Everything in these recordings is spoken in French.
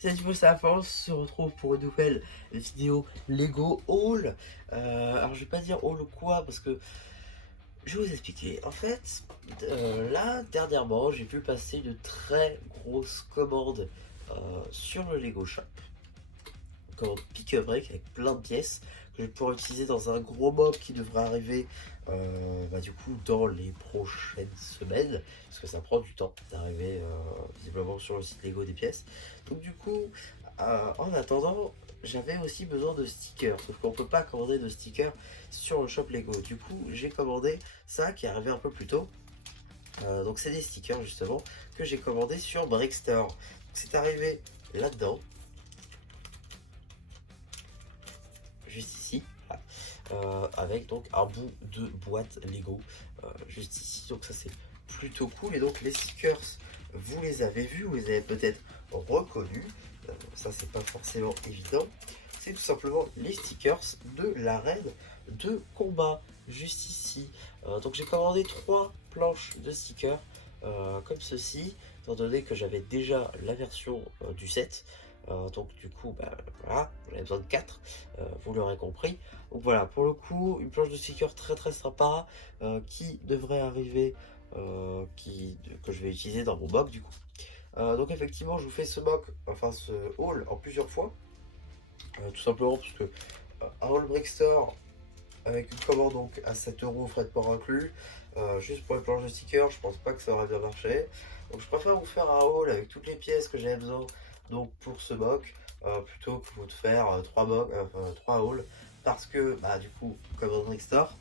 C'est du coup ça, on se retrouve pour une nouvelle vidéo Lego Haul. Alors je vais pas dire haul ou quoi parce que je vais vous expliquer. En fait, là dernièrement j'ai pu passer une très grosse commande sur le Lego Shop. Commande pick-up-break avec plein de pièces que je vais pouvoir utiliser dans un gros mob qui devrait arriver du coup dans les prochaines semaines parce que ça prend du temps d'arriver visiblement sur le site Lego des pièces. Donc du coup en attendant j'avais aussi besoin de stickers, sauf qu'on peut pas commander de stickers sur le shop Lego. Du coup j'ai commandé ça qui est arrivé un peu plus tôt. Donc c'est des stickers justement que j'ai commandé sur Brickstore. C'est arrivé là-dedans, juste ici, voilà. Avec donc un bout de boîte Lego juste ici. Donc ça c'est plutôt cool. Et donc les stickers, vous les avez vus, vous les avez peut-être reconnus. Ça c'est pas forcément évident. C'est tout simplement les stickers de l'arène de combat juste ici. Donc j'ai commandé 3 planches de stickers comme ceci, étant donné que j'avais déjà la version du set. Donc du coup, bah, voilà, j'en ai besoin de 4, vous l'aurez compris. Donc voilà, pour le coup, une planche de stickers très très sympa qui devrait arriver, que je vais utiliser dans mon mock du coup. Donc effectivement, je vous fais ce mock, enfin ce haul en plusieurs fois, tout simplement parce que un haul Brickstore avec une commande donc à 7 € frais de port inclus, juste pour les planches de stickers, je pense pas que ça aurait bien marché. Donc je préfère vous faire un haul avec toutes les pièces que j'avais besoin donc pour ce mock, plutôt que vous de faire 3 hauls, parce que bah du coup commande Brickstore.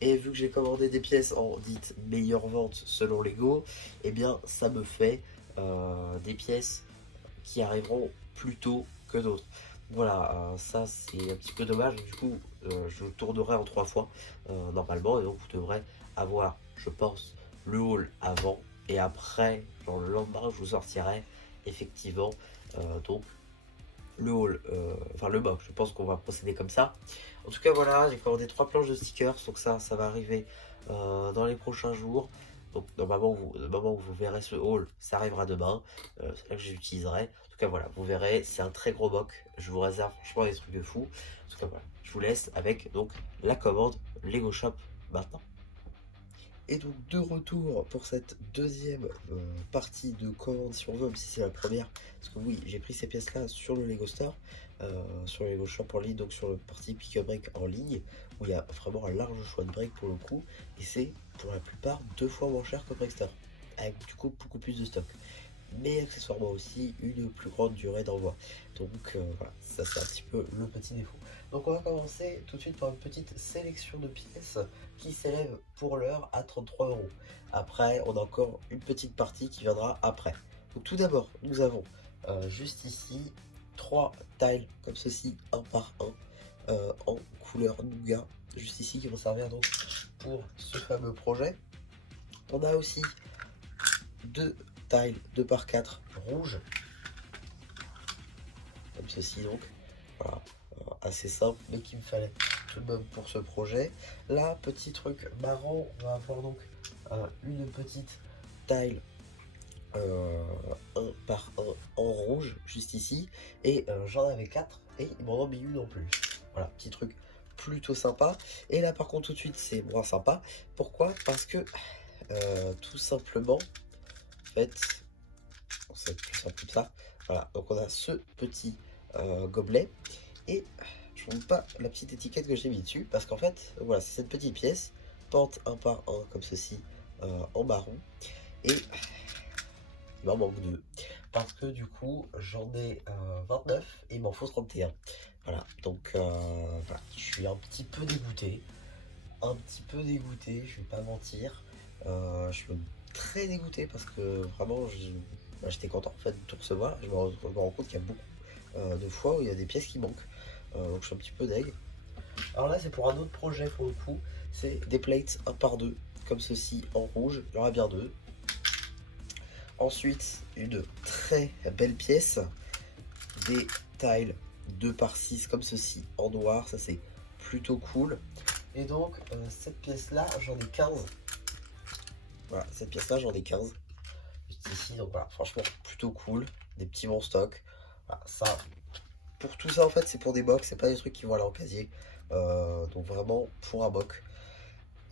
Et vu que j'ai commandé des pièces en dite meilleure vente selon Lego, eh bien ça me fait des pièces qui arriveront plus tôt que d'autres. Voilà, ça c'est un petit peu dommage. Du coup, je tournerai en 3 fois normalement, et donc vous devrez avoir, je pense, le haul avant et après, genre le lendemain, je vous sortirai effectivement donc le haul, enfin le mock. Je pense qu'on va procéder comme ça. En tout cas, voilà, j'ai commandé 3 planches de stickers, donc ça va arriver dans les prochains jours. Donc normalement, le moment où vous verrez ce haul, ça arrivera demain. C'est là que j'utiliserai. En tout cas, voilà, vous verrez, c'est un très gros mock. Je vous réserve franchement des trucs de fou. En tout cas, voilà, je vous laisse avec donc la commande Lego Shop maintenant. Et donc de retour pour cette deuxième partie de commande si on veut, même si c'est la première. Parce que oui, j'ai pris ces pièces-là sur le Lego Store, sur le Lego Shop en ligne, donc sur le partie Pick a Break en ligne, où il y a vraiment un large choix de break pour le coup. Et c'est pour la plupart 2 fois moins cher que Break Store, avec du coup beaucoup plus de stock, mais accessoirement aussi une plus grande durée d'envoi. Donc voilà, ça c'est un petit peu le petit défaut. Donc on va commencer tout de suite par une petite sélection de pièces qui s'élève pour l'heure à 33 €. Après, on a encore une petite partie qui viendra après. Donc tout d'abord, nous avons juste ici 3 tiles comme ceci, un par un, en couleur nougat, juste ici, qui vont servir donc pour ce fameux projet. On a aussi 2 tiles 2 par 4 rouges, comme ceci donc. Voilà, assez simple, mais qu'il me fallait tout de même pour ce projet. Là, petit truc marrant, on va avoir donc une petite tile 1 par 1 en rouge, juste ici. Et j'en avais 4 et il m'en a mis une en plus. Voilà, petit truc plutôt sympa. Et là, par contre, tout de suite, c'est moins sympa. Pourquoi? Parce que tout simplement, en fait, c'est plus simple comme ça. Voilà, donc on a ce petit gobelet. Et je ne montre pas la petite étiquette que j'ai mis dessus, parce qu'en fait, voilà, c'est cette petite pièce, peinte un par un, comme ceci, en marron. Et il m'en manque 2. Parce que du coup, j'en ai 29 et il m'en faut 31. Voilà, donc voilà, je suis un petit peu dégoûté. Un petit peu dégoûté, je vais pas mentir. Je suis très dégoûté parce que vraiment, j'étais content en fait de tout recevoir. Je me rends compte qu'il y a beaucoup de fois où il y a des pièces qui manquent. Donc je suis un petit peu deg. Alors là, c'est pour un autre projet pour le coup. C'est des plates 1 par 2 comme ceci en rouge. Il y en aura bien 2. Ensuite, une très belle pièce. Des tiles 2 par 6 comme ceci en noir. Ça, c'est plutôt cool. Et donc, cette pièce-là, j'en ai 15. Voilà, cette pièce-là, j'en ai 15. Juste ici. Donc voilà, franchement, plutôt cool. Des petits bons stocks. Voilà, ça, pour tout ça en fait c'est pour des box, c'est pas des trucs qui vont aller en casier. Donc vraiment pour un box.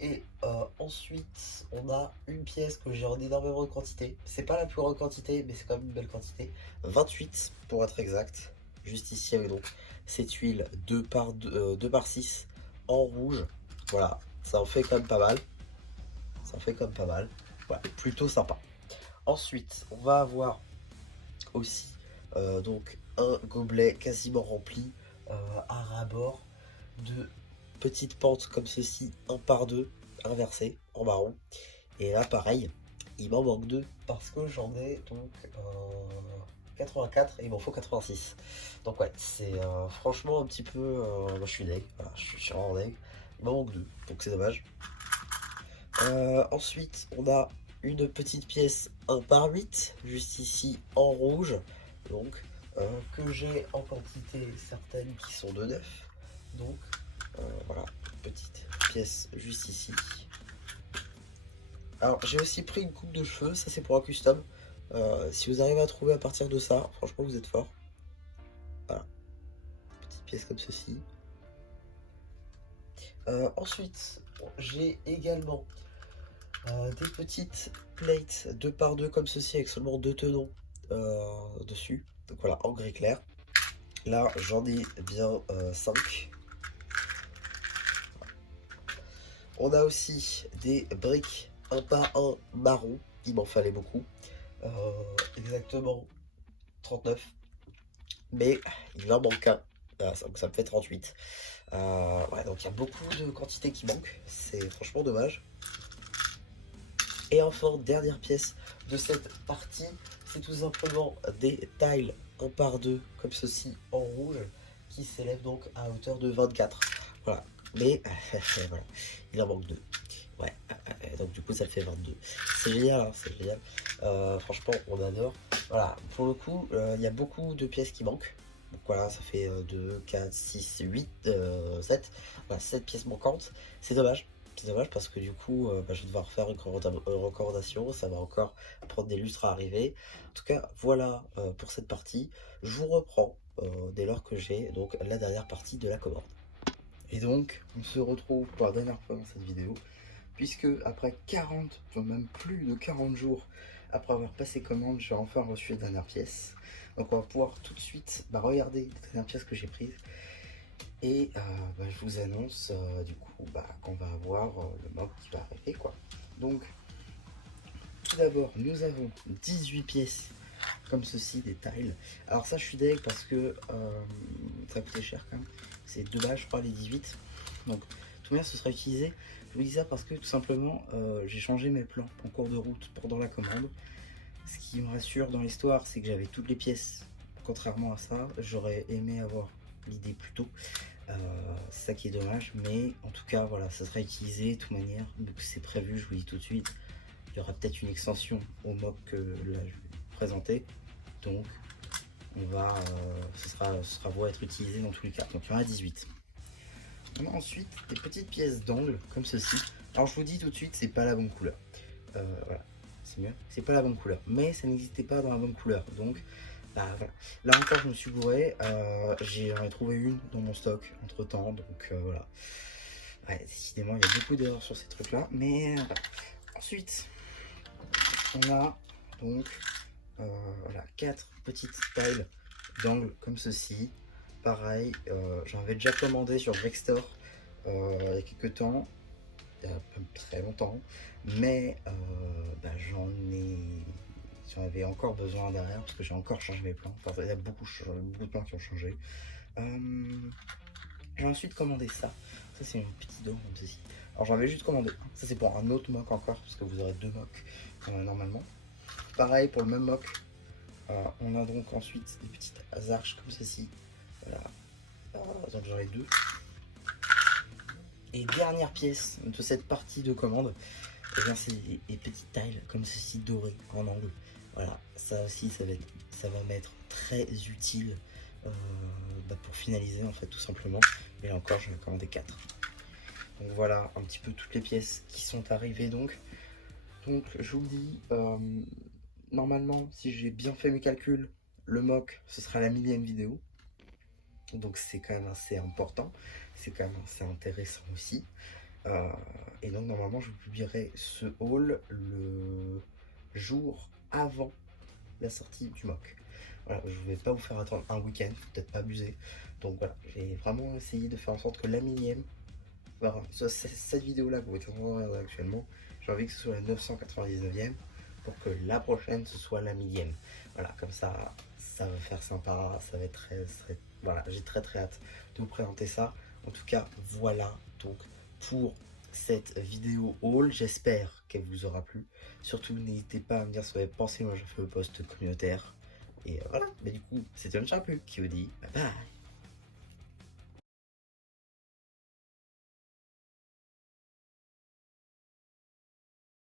Et ensuite on a une pièce que j'ai en énormément de quantité. C'est pas la plus grande quantité mais c'est quand même une belle quantité. 28 pour être exact. Juste ici avec donc cette huile 2 par 6 en rouge. Voilà, ça en fait quand même pas mal. Ça en fait quand même pas mal. Voilà, plutôt sympa. Ensuite on va avoir aussi donc un gobelet quasiment rempli à ras-bord de petites pentes comme ceci, 1 par 2 inversées en marron. Et là pareil, il m'en manque 2 parce que j'en ai donc 84 et il m'en faut 86. Donc ouais, c'est franchement un petit peu... moi je suis deg, voilà, je suis vraiment deg. Il m'en manque 2, donc c'est dommage. Ensuite, on a une petite pièce 1 par 8, juste ici en rouge, donc que j'ai en quantité certaines qui sont de 9. Donc voilà, petite pièce juste ici. Alors j'ai aussi pris une coupe de cheveux, ça c'est pour un custom. Si vous arrivez à trouver à partir de ça, franchement vous êtes fort. Voilà, petite pièce comme ceci. Ensuite, j'ai également des petites plates 2 par 2 comme ceci avec seulement 2 tenons dessus. Donc voilà, en gris clair. Là, j'en ai bien 5. On a aussi des briques 1 par 1 marron. Il m'en fallait beaucoup. Exactement 39. Mais il m'en manque un. Donc ça me fait 38. Ouais, donc il y a beaucoup de quantités qui manquent. C'est franchement dommage. Et enfin, dernière pièce de cette partie, c'est tout simplement des tiles 1 par 2 comme ceci en rouge qui s'élèvent donc à hauteur de 24. Voilà, mais voilà, il en manque 2. Ouais, donc du coup ça fait 22. C'est génial, hein, c'est génial. Franchement, on adore. Voilà, pour le coup, il y a beaucoup de pièces qui manquent. Donc voilà, ça fait 2, 4, 6, 8, 7. Voilà, 7 pièces manquantes. C'est dommage. C'est dommage parce que du coup, je vais devoir faire une recommandation. Ça va encore prendre des lustres à arriver. En tout cas, voilà pour cette partie. Je vous reprends dès lors que j'ai donc la dernière partie de la commande. Et donc, on se retrouve pour la dernière fois dans cette vidéo. Puisque après 40, enfin même plus de 40 jours après avoir passé commande, j'ai enfin reçu la dernière pièce. Donc on va pouvoir tout de suite regarder les dernières pièces que j'ai prises. Et je vous annonce du coup qu'on va avoir le mock qui va arriver quoi. Donc tout d'abord nous avons 18 pièces comme ceci, des tiles. Alors ça je suis deg parce que ça coûtait cher quand même. C'est 2 balles je crois les 18. Donc tout bien ce sera utilisé. Je vous dis ça parce que tout simplement j'ai changé mes plans en cours de route pendant la commande. Ce qui me rassure dans l'histoire c'est que j'avais toutes les pièces. Contrairement à ça, j'aurais aimé avoir l'idée plus tôt. C'est ça qui est dommage, mais en tout cas voilà, ça sera utilisé de toute manière, donc c'est prévu, je vous dis tout de suite. Il y aura peut-être une extension au mock que là je vais présenter, donc on va, ce sera beau être utilisé dans tous les cas. Donc il y en a 18. On a ensuite des petites pièces d'angle comme ceci. Alors je vous dis tout de suite, c'est pas la bonne couleur. Voilà, c'est mieux. C'est pas la bonne couleur, mais ça n'existait pas dans la bonne couleur, donc voilà. Là encore je me suis bourré, j'en ai trouvé une dans mon stock entre temps, donc voilà. Ouais, décidément il y a beaucoup d'erreurs sur ces trucs là, mais voilà. Ensuite on a donc voilà, 4 petites tiles d'angle comme ceci. Pareil, j'en avais déjà commandé sur Brextore il y a quelques temps, il y a très longtemps, mais j'en avais encore besoin derrière parce que j'ai encore changé mes plans. Enfin, il y a beaucoup de plans qui ont changé. J'ai ensuite commandé ça. Ça, c'est une petite dôme comme ceci. Alors, j'en avais juste commandé un. Ça, c'est pour un autre mock encore parce que vous aurez 2 mocks normalement. Pareil pour le même mock. On a donc ensuite des petites arches comme ceci. Voilà. Donc, j'en ai 2. Et dernière pièce de cette partie de commande, et bien c'est des petites tiles comme ceci dorées en angle. Voilà, ça aussi ça va m'être très utile pour finaliser en fait tout simplement. Et là encore je vais commander 4. Donc voilà un petit peu toutes les pièces qui sont arrivées donc. Donc je vous le dis, normalement si j'ai bien fait mes calculs, le mock, ce sera la 1000e vidéo. Donc c'est quand même assez important, c'est quand même assez intéressant aussi. Et donc normalement je publierai ce haul le jour avant la sortie du mock. Voilà, je ne vais pas vous faire attendre un week-end, faut peut-être pas abuser. Donc voilà, j'ai vraiment essayé de faire en sorte que la 1000e, voilà, cette vidéo là que vous êtes en train de regarder actuellement, j'ai envie que ce soit la 999e pour que la prochaine ce soit la 1000e. Voilà, comme ça va faire sympa, ça va être très voilà, j'ai très hâte de vous présenter ça. En tout cas, voilà donc pour cette vidéo haul, j'espère qu'elle vous aura plu. Surtout n'hésitez pas à me dire ce que vous avez pensé, moi je fais le post communautaire. Et voilà, mais du coup, c'était un Charpu qui vous dit bye bye.